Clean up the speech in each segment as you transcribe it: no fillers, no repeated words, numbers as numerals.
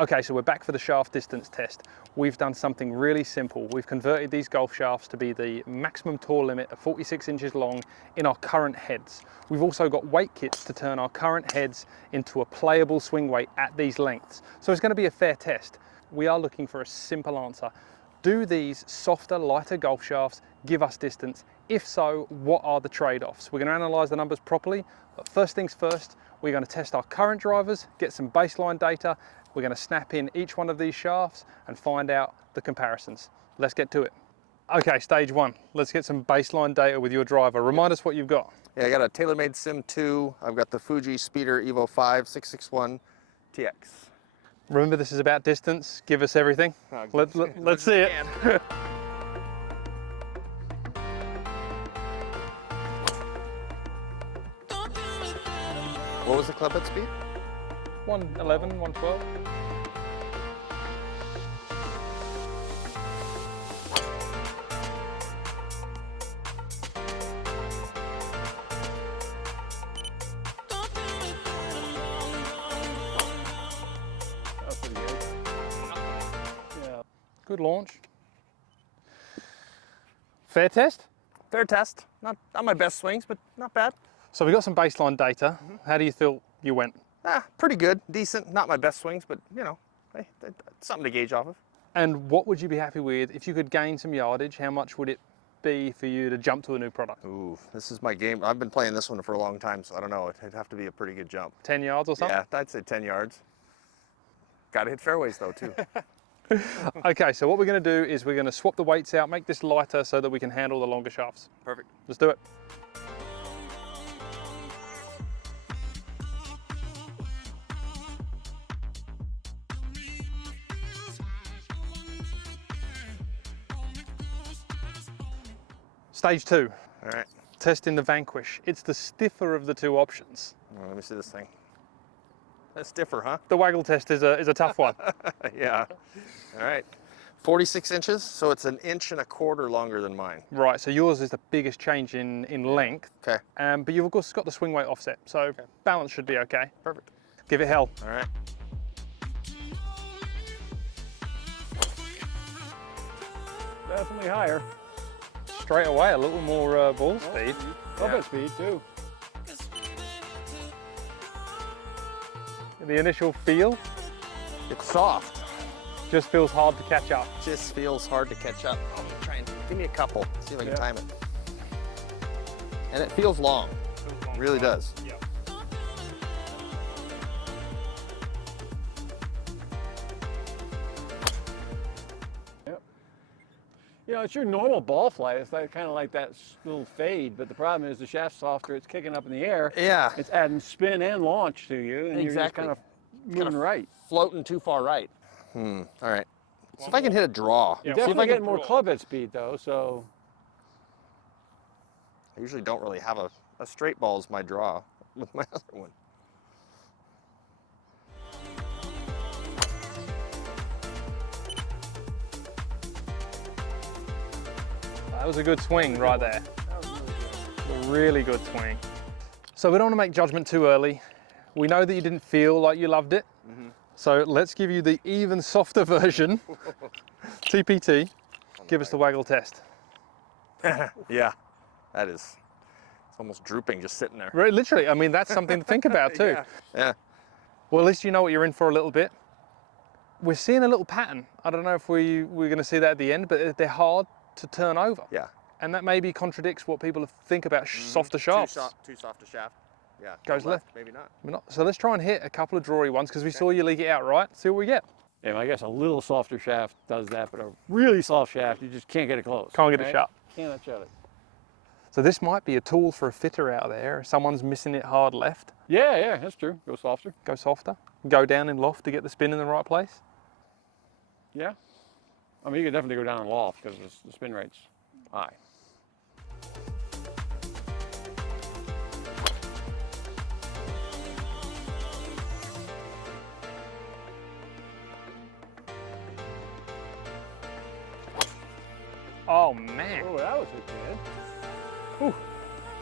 Okay, so we're back for the shaft distance test. We've done something really simple. We've converted these golf shafts to be the maximum tour limit of 46 inches long in our current heads. We've also got weight kits to turn our current heads into a playable swing weight at these lengths. So it's going to be a fair test. We are looking for a simple answer. Do these softer, lighter golf shafts give us distance? If so, what are the trade-offs? We're going to analyse the numbers properly, but first things first, we're going to test our current drivers, get some baseline data. We're going to snap in each one of these shafts and find out the comparisons. Let's get to it. Okay, stage one. Let's get some baseline data with your driver. Remind us what you've got. Yeah, I got a TaylorMade Sim 2. I've got the Fuji Speeder Evo 5 661 TX. Remember, this is about distance. Give us everything. Let's see it. What was the club head speed? 111, 112. That's pretty good. Yeah. Good launch. Fair test? Fair test. Not my best swings, but not bad. So we got some baseline data. How do you feel you went? Pretty good, decent. Not my best swings, but you know, hey, something to gauge off of. And what would you be happy with if you could gain some yardage? How much would it be for you to jump to a new product? Ooh, this is my game. I've been playing this one for a long time, so I don't know. It'd have to be a pretty good jump. 10 yards or something? Yeah, I'd say 10 yards. Got to hit fairways though too. Okay, so what we're going to do is we're going to swap the weights out, make this lighter so that we can handle the longer shafts. Perfect. Let's do it. Stage two. All right. Testing the Vanquish. It's the stiffer of the two options. Well, let me see this thing. That's stiffer, huh? The waggle test is a tough one. Yeah. All right. 46 inches, so it's 1.25 inches longer than mine. Right, so yours is the biggest change in length. Okay. But you've of course got the swing weight offset, so balance should be okay. Perfect. Give it hell. All right. Definitely higher. Straight away, a little more ball speed. Club speed too. The initial feel It's soft. just feels hard to catch up. Just feels hard to catch up. I'm gonna try and give me a couple. See if I can time it. And it feels long. It really does. Yeah. You know, it's your normal ball flight. It's like, kind of like that little fade, but the problem is the shaft's softer. It's kicking up in the air. Yeah. It's adding spin and launch to you, and you're just Exactly. kind of moving right. Floating too far right. All right. See if I can hit a draw. Yeah. You're See if definitely I can. getting more club head speed though, so. I usually don't really have a straight ball as my draw with my other one. That was a good swing right there. That was really good. A really good swing. So we don't want to make judgment too early. We know that you didn't feel like you loved it. So let's give you the even softer version. TPT, give us the waggle test. Yeah, that is. It's almost drooping just sitting there. Right, literally, I mean, that's something to think about too. Yeah. Well, at least you know what you're in for a little bit. We're seeing a little pattern. I don't know if we're going to see that at the end, but they're hard to turn over. Yeah. And that maybe contradicts what people think about softer shafts. Too soft a shaft. Yeah. Goes left. Maybe not. We're not. So let's try and hit a couple of drawy ones because we saw you leak it out right. See what we get. Yeah, I guess a little softer shaft does that, but a really soft shaft, you just can't get it close. Can't get it right? shut. Cannot shut it. So this might be a tool for a fitter out there. If someone's missing it hard left, Yeah, that's true. Go softer. go softer. Go down in loft to get the spin in the right place. Yeah. I mean, you could definitely go down in loft because the spin rate's high. Oh man. Oh, that was good. Whew.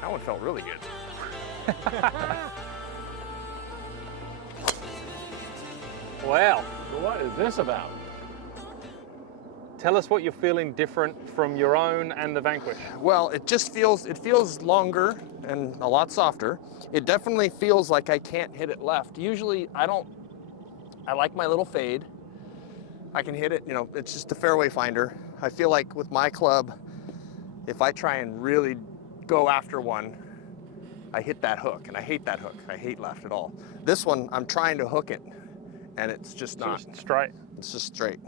That one felt really good. Well, Wow. What is this about? Tell us what you're feeling different from your own and the Vanquish. Well, it feels longer and a lot softer. It definitely feels like I can't hit it left. Usually I like my little fade. I can hit it, you know, it's just a fairway finder. I feel like with my club, if I try and really go after one, I hit that hook, and I hate that hook. I hate left at all. This one, I'm trying to hook it, and it's just not. Just straight. It's just straight.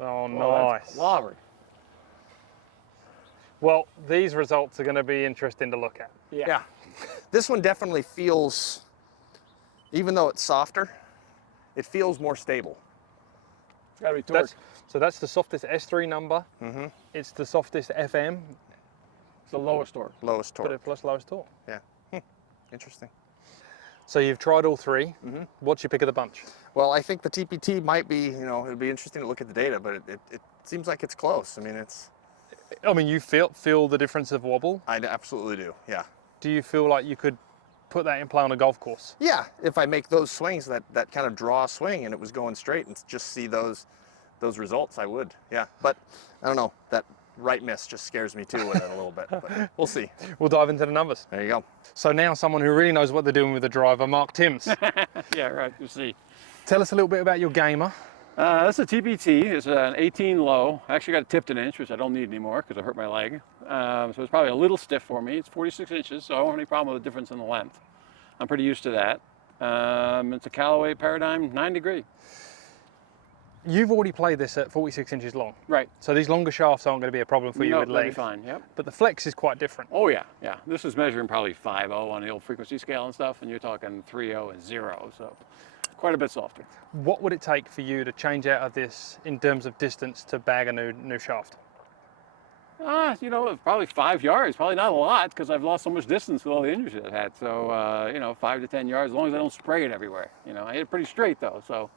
Oh, Well, nice. that's clobbery. Well, these results are going to be interesting to look at. Yeah. This one definitely feels, even though it's softer, it feels more stable. It's got to be torque. So that's the softest S3 number. Mm-hmm. It's the softest FM, It's the lowest torque. Lowest but torque. it plus lowest torque. Yeah. Interesting. So you've tried all three. Mm-hmm. What's your pick of the bunch? Well, I think the TPT might be, you know, it'd be interesting to look at the data, but it seems like it's close. I mean, I mean, you feel the difference of wobble. I absolutely do. Yeah. Do you feel like you could put that in play on a golf course? Yeah. If I make those swings, that kind of draw swing, and it was going straight, and just see those results, I would. Yeah. But I don't know. That right miss just scares me too with it a little bit. But we'll see. We'll dive into the numbers. There you go. So now someone who really knows what they're doing with the driver, Mark Timms. Yeah, right. You see. Tell us a little bit about your gamer. That's a TPT. It's an 18 low. I actually got it tipped an inch, which I don't need anymore because I hurt my leg. So it's probably a little stiff for me. It's 46 inches, so I don't have any problem with the difference in the length. I'm pretty used to that. It's a Callaway Paradigm 9 degree. You've already played this at 46 inches long. Right. So these longer shafts aren't going to be a problem for you No, with that'd be length. fine. Yep. But the flex is quite different. Oh yeah, yeah. This is measuring probably 5.0 on the old frequency scale and stuff, and you're talking 3.0 and 0, so quite a bit softer. What would it take for you to change out of this in terms of distance to bag a new shaft? You know, probably 5 yards. Probably not a lot because I've lost so much distance with all the injuries I've had. So, you know, 5 to 10 yards, as long as I don't spray it everywhere. You know, I hit it pretty straight though, so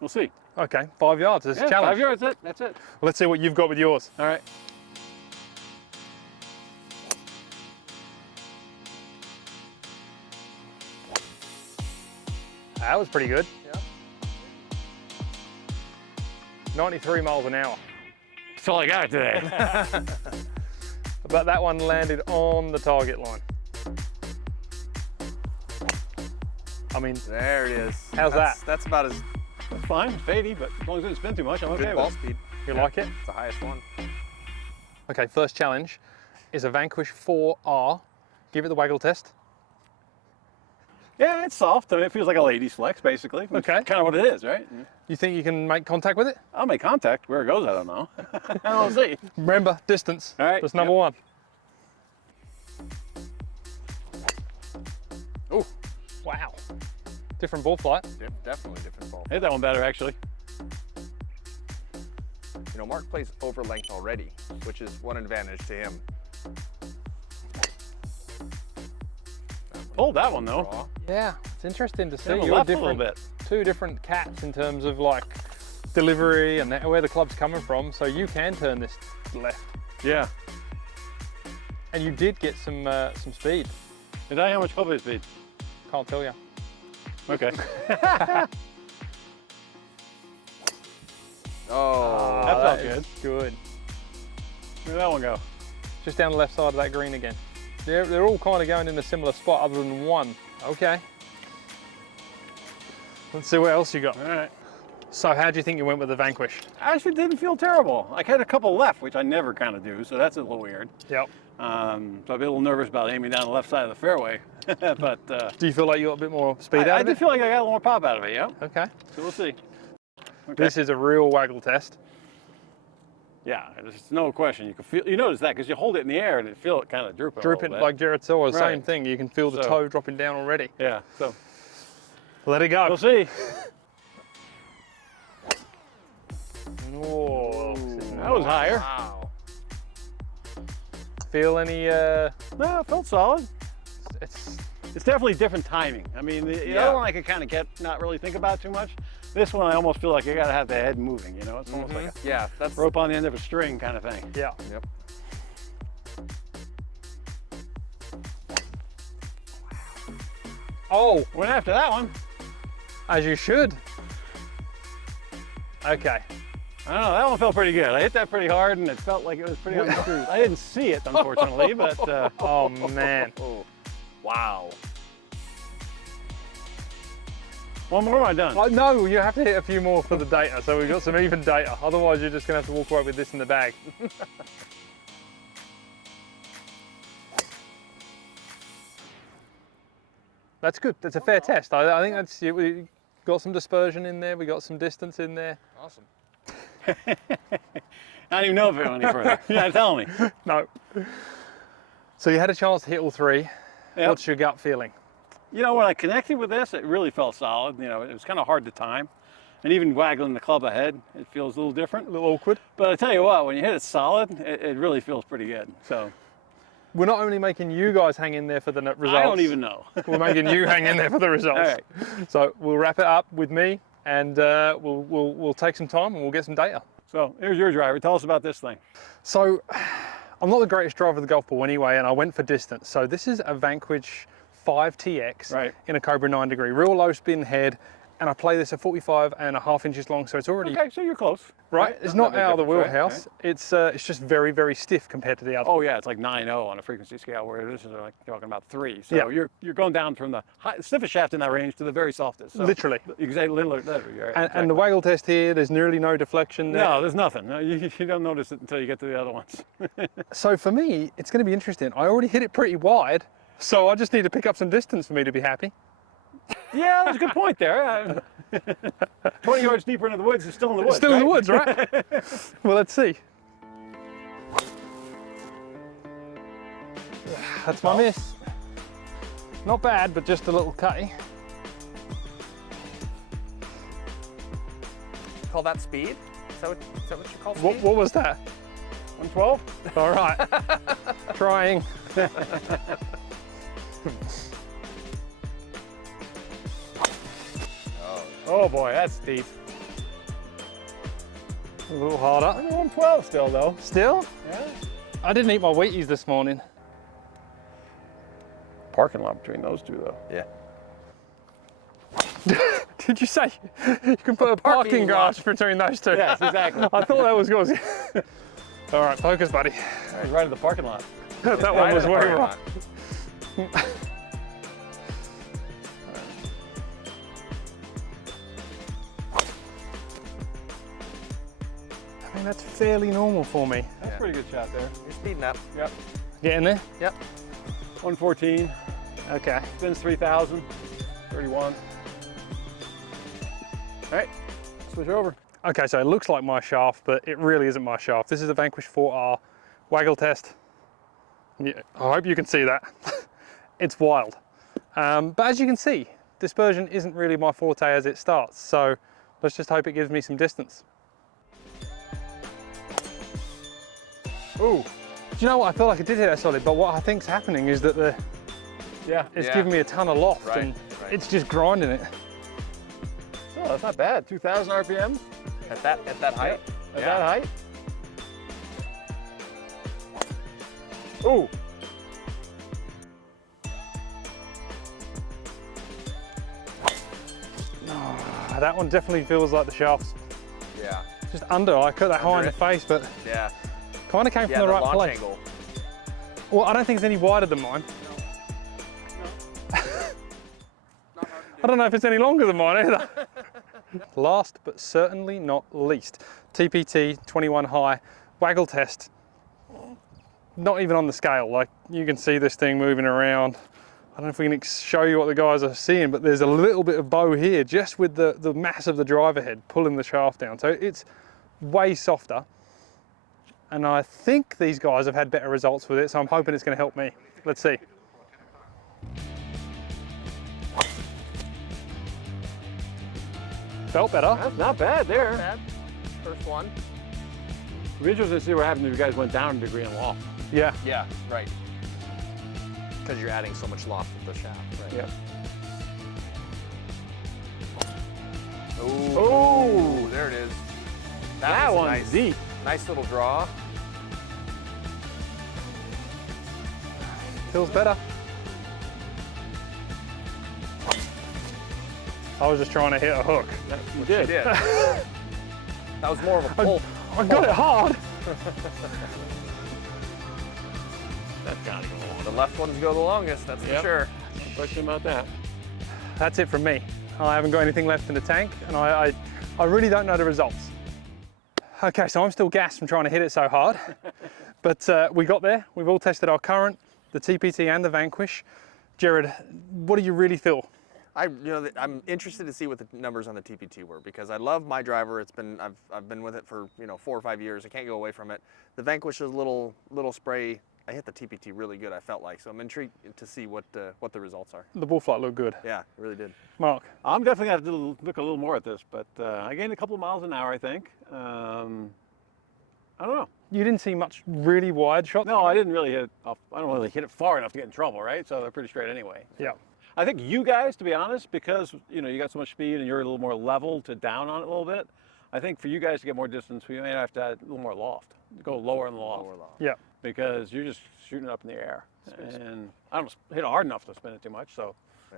we'll see. Okay, 5 yards. It's a Yeah, challenge. 5 yards. That's it. Let's see what you've got with yours. All right. That was pretty good. Yeah. 93 miles an hour. That's all I got today. But that one landed on the target line. I mean, There it is. How's that? That's about as That's fine. It's fadey, but as long as it didn't spin too much, I'm okay good with ball it. speed. you like it? It's the highest one. Okay, first challenge is a Vanquish 4R. Give it the waggle test. Yeah, it's soft. I mean, it feels like a lady's flex, basically. It's Okay. kind of what it is, right? You think you can make contact with it? I'll make contact. Where it goes, I don't know. I'll see. Remember, distance. All right, That's number yep. one. Ooh, Wow. Different ball flight. definitely different ball. I hit that one better, actually. You know, Mark plays over length already, which is one advantage to him. Pulled that one, though. Draw. Yeah, it's interesting to see. Yeah, You're left a different, little bit. two different cats in terms of like delivery and where the club's coming from. So you can turn this left, Yeah. and you did get some speed. Did I? How much club speed? Can't tell you. Okay. Oh, That felt is good. Where'd that one go? Just down the left side of that green again. They're all kind of going in a similar spot other than one. Okay. Let's see what else you got. All right. So how do you think you went with the Vanquish? I actually didn't feel terrible. I had a couple left, which I never kind of do, so that's a little weird. Yep. So I'd be a little nervous about aiming down the left side of the fairway. But Do you feel like you got a bit more speed out I of did it? feel like I got a little more pop out of it, yeah. Okay. So we'll see. Okay. This is a real waggle test. Yeah, there's no question. You can feel, you notice that because you hold it in the air and you feel it kind of drooping. Drooping, a little like Jerod saw, the Right. same thing. You can feel the So- toe dropping down already. bit. Yeah. So Let it go. we'll see. Whoa. That was higher. wow. Feel any, No, it felt solid. it's, It's definitely different timing. I mean, the Yeah. other one I could kind of not really think about too much. This one I almost feel like you got to have the head moving. You know, it's almost like Yeah, that's a rope on the end of a string kind of thing. yeah. Yep. Oh, Went after that one. as you should. Okay. I don't know, that one felt pretty good. I hit that pretty hard and it felt like it was pretty unscrewed. I didn't see it, unfortunately, but Oh man. Wow. one more, am I done? Oh, no, you have to hit a few more for the data, so we've got some even data. Otherwise, you're just gonna have to walk away with this in the bag. That's good. That's a fair test. I think that's we got some dispersion in there. We got some distance in there. Awesome. I don't even know if it went any further. You're not telling me. No. So you had a chance to hit all three. Yep. What's your gut feeling? You know, when I connected with this, it really felt solid. You know, it was kind of hard to time. And even waggling the club ahead, it feels a little different. A little awkward. But I tell you what, when you hit it solid, it really feels pretty good. So We're not only making you guys hang in there for the results. I don't even know. We're making you hang in there for the results. All right. So we'll wrap it up with me, and we'll take some time and we'll get some data. So here's your driver. Tell us about this thing. So I'm not the greatest driver of the golf ball anyway, and I went for distance. So this is a Vanquish 5TX Right. in a Cobra 9 degree, real low spin head, and I play this at 45.5 inches long, so it's already Okay, so you're close. right. It's not big out of the difference, right? wheelhouse. It's just very, very stiff compared to the other. Oh yeah, it's like 9.0 on a frequency scale, where this is like talking about 3. So Yeah. you're going down from the stiffest shaft in that range to the very softest. So Literally. Exactly. Literally. You're right, And the waggle test here, there's nearly no deflection there. no, there's nothing. No, you don't notice it until you get to the other ones. So for me, it's going to be interesting. I already hit it pretty wide, so I just need to pick up some distance for me to be happy. Yeah, that's a good point there. 20 yards deeper into the woods is still in the woods. Still in the right? woods, right? Well, let's see. That's my miss. Not bad, but just a little cutty. Call that speed? Is that what you call speed? What was that? 112? All right. Trying. Oh boy, that's deep. A little harder. 112 still though. Still? Yeah. I didn't eat my Wheaties this morning. Parking lot between those two though. Yeah. Did you say you can put a parking garage between those two? Yes, exactly. I thought that was yours. All right, focus, buddy. He's right at the parking lot. That one was way right. I mean, that's fairly normal for me. That's a pretty good shot there. You're speeding up. Yep. Get in there? Yep. 114. Okay. Spins 3,000. 31. All right. Switch over. Okay, so it looks like my shaft, but it really isn't my shaft. This is a Vanquish 4R waggle test. Yeah, I hope you can see that. It's wild. But as you can see, dispersion isn't really my forte as it starts. So let's just hope it gives me some distance. Ooh. Do you know what? I feel like I did hit that solid, but what I think's happening is that Yeah. it's Yeah. giving me a ton of loft Right, and right. it's just grinding it. Oh, that's not bad. 2,000 RPM At that height? at that height. Ooh. That one definitely feels like the shaft's Yeah. just under. I cut that high in Under the it. face, but Yeah. kind of came Yeah, from the the right launch place. angle. Well, I don't think it's any wider than mine. I don't know if it's any longer than mine either. Last but certainly not least, TPT 21 high waggle test. Not even on the scale. Like, you can see this thing moving around. I don't know if we can show you what the guys are seeing, but there's a little bit of bow here just with the mass of the driver head pulling the shaft down. So it's way softer. And I think these guys have had better results with it, so I'm hoping it's going to help me. Let's see. Felt better. That's not bad there. Bad. First one. It'd be interesting to see what happens if you guys went down a degree in loft. Yeah. Yeah, right. Because you're adding so much loft with the shaft. Right. Yeah. Ooh. Ooh. There it is. That was a one's deep. Nice little draw. Feels better. I was just trying to hit a hook. You did. Yeah. That was more of a pull. I got it hard. That's gotta go on. The left ones go the longest, that's for sure. No question about that. That's it from me. I haven't got anything left in the tank, and I really don't know the results. Okay, so I'm still gassed from trying to hit it so hard, but we got there. We've all tested our current, the TPT and the Vanquish. Jerod, what do you really feel? I'm interested to see what the numbers on the TPT were, because I love my driver. I've been with it for 4 or 5 years. I can't go away from it. The Vanquish is a little spray. I hit the TPT really good, I felt like, so I'm intrigued to see what the results are. The bull flight looked good. Yeah, it really did. Mark? I'm definitely going to have to look a little more at this, but I gained a couple of miles an hour, I think. I don't know. You didn't see much really wide shots? No, I didn't really hit it off. I don't really hit it far enough to get in trouble, right? So they're pretty straight anyway. Yeah. I think you guys, to be honest, because you got so much speed and you're a little more level to down on it a little bit, I think for you guys to get more distance, we may have to add a little more loft. Go lower in the loft. Yeah. Because you're just shooting it up in the air. And I don't hit it hard enough to spin it too much, so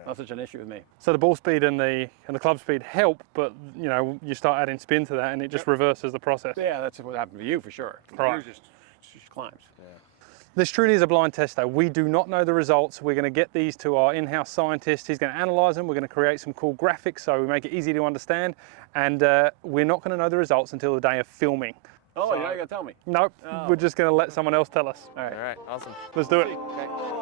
not such an issue with me. So the ball speed and the club speed help, but you start adding spin to that and it just reverses the process. Yeah, that's what happened to you for sure. Right. Yours just climbs. Yeah. This truly is a blind test though. We do not know the results. We're going to get these to our in-house scientist. He's going to analyze them. We're going to create some cool graphics so we make it easy to understand. And we're not going to know the results until the day of filming. Oh, you're not going to tell me? Nope. We're just going to let someone else tell us. All right, awesome. Let's do it. Okay.